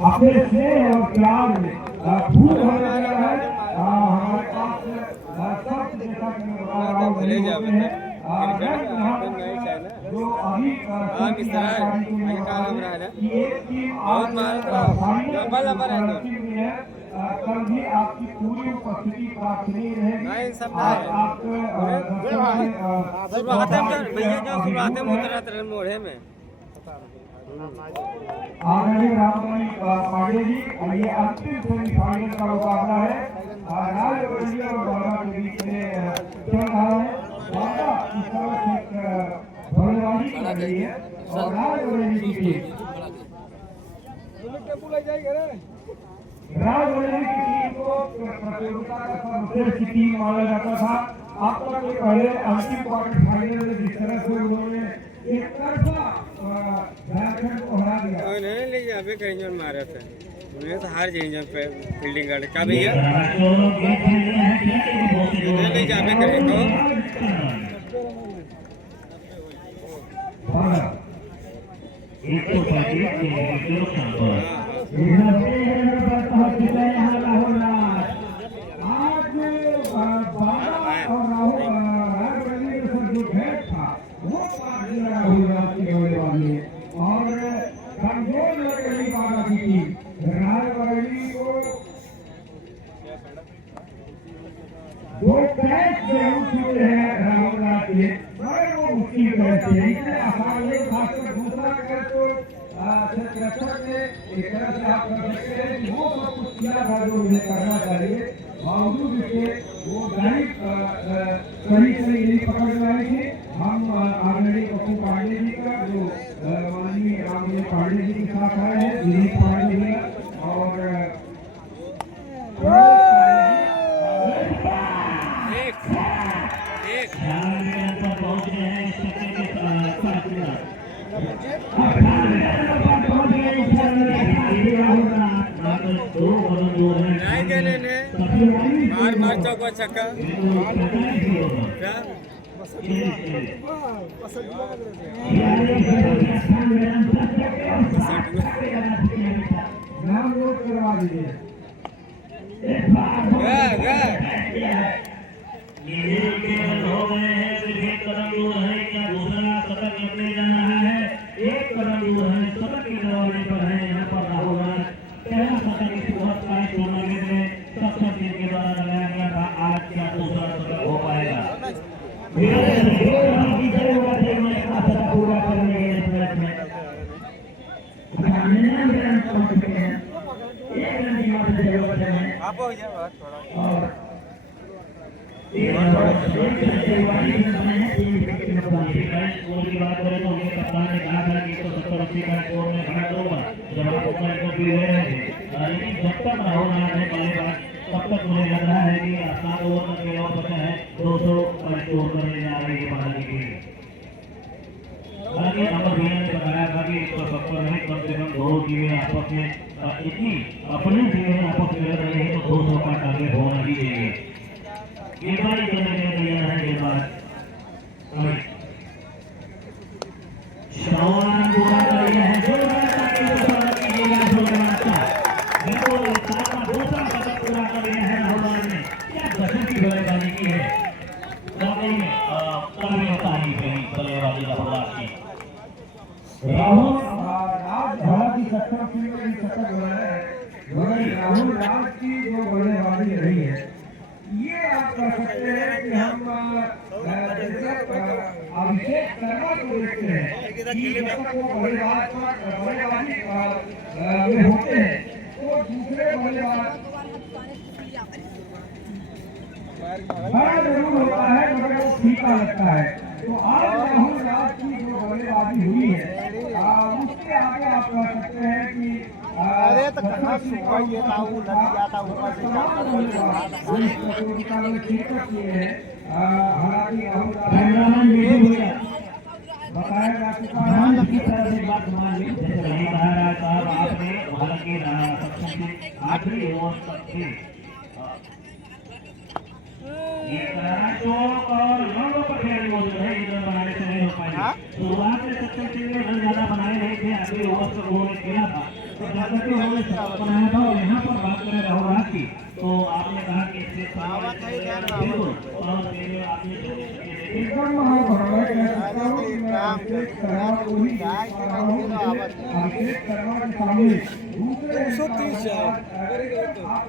अपने स्नेह और प्यार में फूल भर गया है। हमारे पास सब जैसा कि मैं बता रहा हूँ नहीं होते हैं जो अभी जानकारी के लिए बता दें कि एक टीम आज फाइनल में है। कल भी आपकी पूरी उपस्थिति प्राप्त नहीं रहेगी। आप आदरणीय राममणि पांडे जी, ये अंतिम सेमीफाइनल का मुकाबला है। राजवंशी और बाबा के बीच में चल रहा है। बाबा इस तरह से बल्लेबाजी कर रही है और राजवंशी की टीम को प्रतियोगिता का सर्वश्रेष्ठ टीम माना जाता था। अब तक के पहले अंतिम क्वार्टर फाइनल में जिस तरह से उन्होंने एक तरफा झारखंड को हरा दिया, मारा था उन्हें तो हार जाएंगे फील्डिंग गार्ड का भैया ले जाबे करें तो और कमजोर लग रही बाबा की टीम रायबरेली को दो कैच जरूर छूटे हैं राहुल राज के, मगर वो मुश्किल करते हैं इतने आसान नहीं। खासकर दूसरा अगर तो रक्षक ने एक तरह से आप कर सकते हैं कि वो सब कुछ किया था जो उन्हें करना चाहिए, बावजूद इसके वो दाई कहीं से नहीं पकड़ रहे थे। हम आदरणीय पप्पू पांडे जी का जो माननीय रामदेव पांडे जी के साथ आए हैं, दिलीप पांडे जी और मार चौका छक्का नाम नोट करवा दीजिए। एक कदम दूर है, शतक के दरवाजे पर है। यहाँ पर राहुल राज पहला शतक इस बहुत सारे टूर्नामेंट में सक्षम टीम के द्वारा लगाया गया था। आज क्या दूसरा शतक हो पाएगा? पूरा करने के प्रयत्न में एक रन की मात्र जरूरत है और की बात करें तो ये कप्तान ने कहा था कि 170-80 का स्कोर में खड़ा करूंगा जब आप अपना को भी ले रहे थे, लेकिन जब तक राहुल राज है बल्लेबाज तब तक मुझे लग रहा है कि 7 ओवर में और बचा है 200 का स्कोर करने जा रही है बाहर की। हालांकि अमर भैया ने बताया था कि 170 में कम से कम दोनों टीमें आपस में इतनी अपनी टीमें आपस में लड़ रही है तो 200 का टारगेट होना ही चाहिए। गेंदबाजी करने के लिए तैयार है गेंदबाज श्रावण पूरा कर रहे हैं। दूसरा शतक पूरा कर रहे हैं राहुल राज ने। क्या गजब की बल्लेबाजी की है, काबिल तारीफ है बल्लेबाजी राहुल राज की। राहुल राज हालांकि सक्षम टीम में शतक हो रहा है, मगर राहुल राज की जो बल्लेबाजी रही है ये आप कह सकते हैं कि हम अभिषेक शर्मा को देखते हैं कि जब तक वो बल्लेबाजी में होते हैं तो दूसरे बल्लेबाज बड़ा जरूर होता है मगर वो फीका लगता है। तो आज राहुल राज की जो बल्लेबाजी हुई है उसके आगे आप कह सकते हैं कि अरे तो कहाँ सुबह ये था वो नदी जाता ऊपर से प्रतियोगिता में शिरकत किए हैं। हालांकि बताया जा चुका है कि एक बात मान ली जैसे रही महाराज साहब आपने हालांकि सक्षम के आखिरी ओवर तक थे ये करारा चौक और लंबों पर खेल मौजूद है, रन बनाने से नहीं हो पाएगा। शुरुआत में सक्षम टीम ने रन ज्यादा बनाए नहीं थे, आखिरी ओवर तक उन्होंने खेला था प्रजापति हमने सबको बनाया था और यहाँ पर बात करें राहुल राज की तो आपने कहा कि इससे बिल्कुल और आपने एकदम महाभारत के सामने दूसरे 130 आप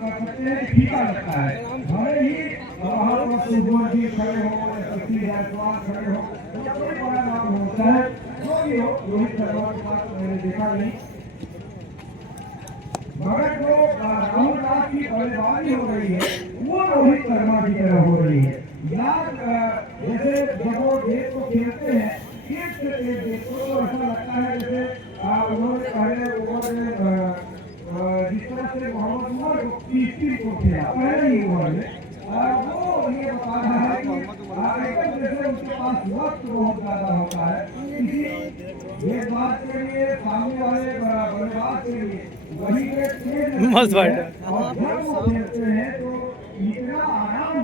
कर सकते हैं फीका लगता है भले ही बाहर सुबह जी खड़े हो शक्ति जायसवाल खड़े हो तो कोई बड़ा नाम होता है जो भी हो रोहित शर्मा के पास मैंने देखा नहीं मगर जो राहुल राज की बल्लेबाजी हो रही है वो रोहित शर्मा की तरह हो रही है यार जैसे जब वो देश को खेलते हैं एक से एक देश को तो ऐसा लगता है जैसे उन्होंने पहले ओवर में जिस तरह से मोहम्मद उमर को 30 को खेला पहले ही ओवर में वो ये बता रहा है कि एकदम जैसे उनके पास वक्त बहुत ज्यादा होता है इसी एक बात के लिए सामने वाले बल्लेबाज के लिए वही मस्त बात है। और जब वो खेलते हैं तो इतना आराम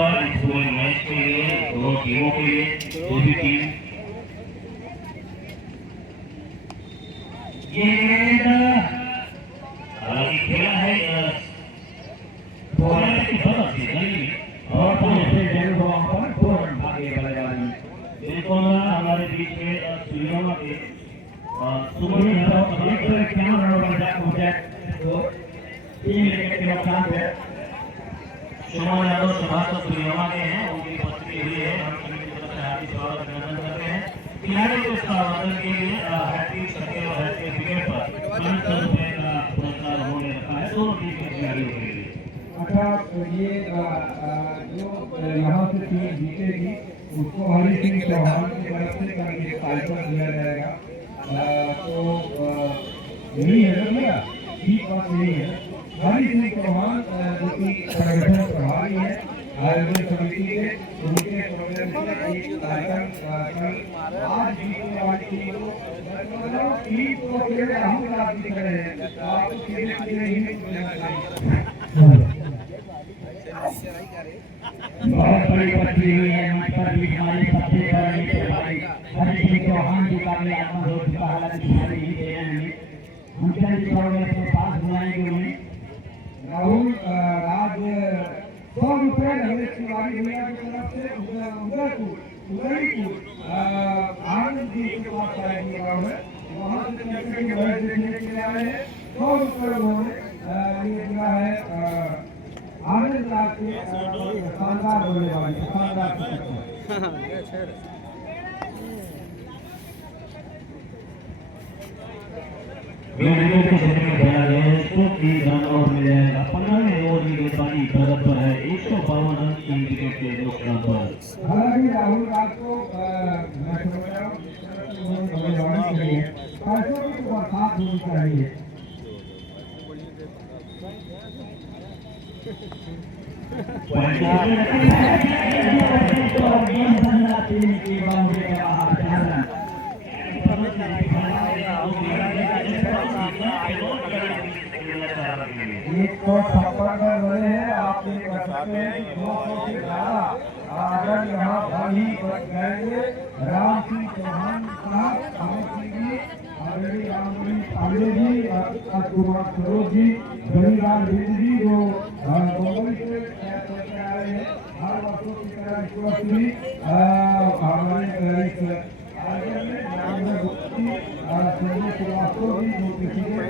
मैच के लिए दोनों टीमों के लिए दो भी टीम ये हालांकि खेला है और भागे बल्लेबाजी बिल्कुल हमारे बीच में श्रीलंका के सुमन क्या तीन विकेट के नुकसान पे सुमन यादव सुभाष श्रीलंका के हैं उनकी उपस्थिति हुई है हम सभी की तरफ से हार्दिक स्वागत अभिनंदन करते हैं खिलाड़ी को स्थानांतरण के लिए हैट्रिक छक्के और हैट्रिक विकेट पर 500 रुपए का पुरस्कार उन्होंने रखा है दोनों टीम के खिलाड़ियों के लिए। अच्छा ये जो यहाँ से टीम जीतेगी उसको हरी सिंह चौहान की तरफ से करके साइकिल दिया जाएगा तो यही है ना भैया ठीक बात यही है हरी सिंह चौहान जो कि संगठन प्रभारी है आयोजन समिति के उनके प्रोग्राम से एक कार्यक्रम आज जीतने वाली टीम को अकेले हम रात दिख रहे हैं आपको सीधे सीधे ही बहुत बड़ी पटरी हुई है मंच पर भी हमारे सबसे बड़े खिलाड़ी हरी सिंह चौहान जी का भी आत्मरोध का हालांकि दिखाई नहीं दे रहे हैं हम चंद में अपने पास बुलाएंगे उन्हें राहुल राज 100 रुपये रमेश तिवारी भैया की तरफ से उदयपुर आनंद जी के पास आएगी है वहाँ से क्रिकेट की मैच देखने के लिए आए हैं 100 रुपये उन्होंने ये दिया है आनंद राज के शानदार बल्लेबाजी शानदार और मिल जाएगा 15वें ओवर की गेंदबाजी प्रगति पर है 152 रन 3 विकेट के 2 रन पर। हालांकि राहुल राज को मैं समझ रहा हूँ बल्लेबाजी के लिए पैसों की तो बरसात होनी चाहिए एक तो 56 रन बने हैं आप ये कह सकते हैं कि 200 से ज्यादा अगर यहाँ भाई बच जाएंगे राम सिंह चौहान साहब अमित सिंह जी आदरणीय रामगुरी पांडे जी कुमार सरोज जी गणिलाल बिंद जी जो मुंबई से आ रहे हैं हर वर्षों की तरह इस वर्ष भी हमारे आयोजन में नामदेव गुप्ती संजय श्रीवास्तव जी जो प्रेसिडेंट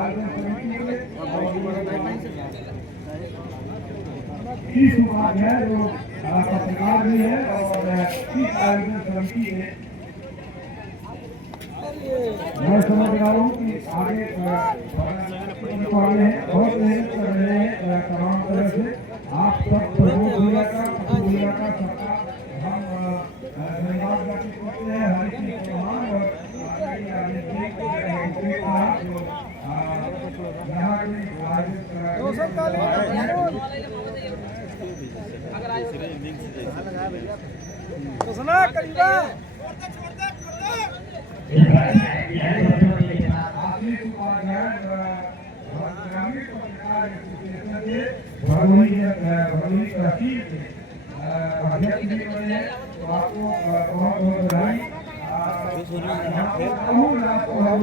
आयोजन समिति के उपाध्याय जो पत्रकार भी है और इस आयोजन समिति के मैं समझ रहा हूँ कि आगे वाले हैं बहुत मेहनत कर रहे हैं तमाम तरह से आप सब प्रमुख भैया का सबका हम धन्यवाद व्यक्त करते हैं हरी सिंह चौहान और यहाँ के सुना करीबा आशीष उपाध्याय ग्रामीण पत्रकार एसोसिएशन के भदोही तहसील के अध्यक्ष भी बने हैं, तो आपको बहुत बहुत बधाई। अमूल आपको हम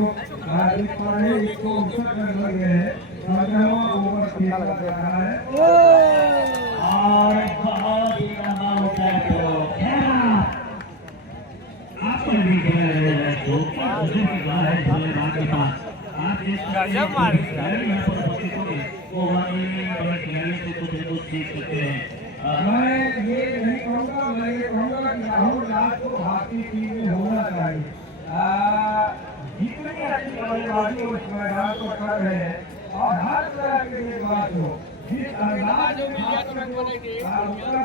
देख पा रहे हैं 159 रन लग गए हैं, 15वां ओवर खेला जा रहा है और बहुत ही लंबा होता है तो आपको भी खेल रहे हैं तो उसे भी बाहर है झोलेबाज के पास आप गजब मार वो वाली बड़े खिलाड़ी से कुछ न कुछ सीख सकते हैं। मैं ये नहीं कहूँगा, मैं ये कहूँगा कि राहुल राज को भारतीय टीम में होना चाहिए। जितनी अच्छी बल्लेबाजी उस मैदान पर कर रहे हैं और हर तरह के गेंदबाज हो, जिस अंदाज उसका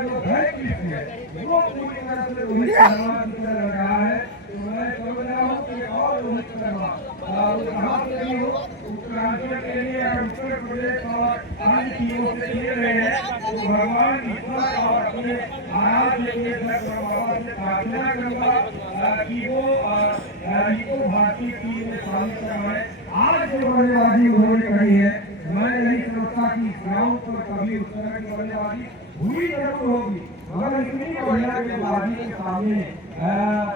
जो प्रैक्टिस है वो पूरी तरह से रोहित शर्मा की तरह लग रहा है। तो मैं समझ रहा हूँ कि और रोहित शर्मा कहाँ से भी हो उत्तरांचल के लिए अगर उत्तर प्रदेश और अन्य टीमों से खेल रहे हैं तो भगवान ईश्वर और अपने आराध्य के बाबा से प्रार्थना करूंगा कि वो इनको भारतीय टीम में शामिल करवाएं। आज जो बल्लेबाजी उन्होंने करी है, मैं नहीं समझता कि ग्राउंड पर कभी उस तरह की बल्लेबाजी हुई जरूर होगी, मगर इतनी बढ़िया बल्लेबाजी के सामने आप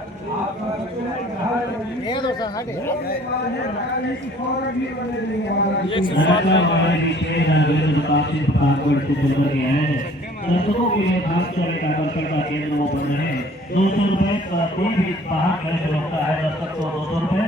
दर्शकों के लिए खास तौर पर आकर्षण का केंद्र वो बन रहे हैं। 200 रुपए कोई भी बाहर खड़े होता है दर्शक को 200 रुपए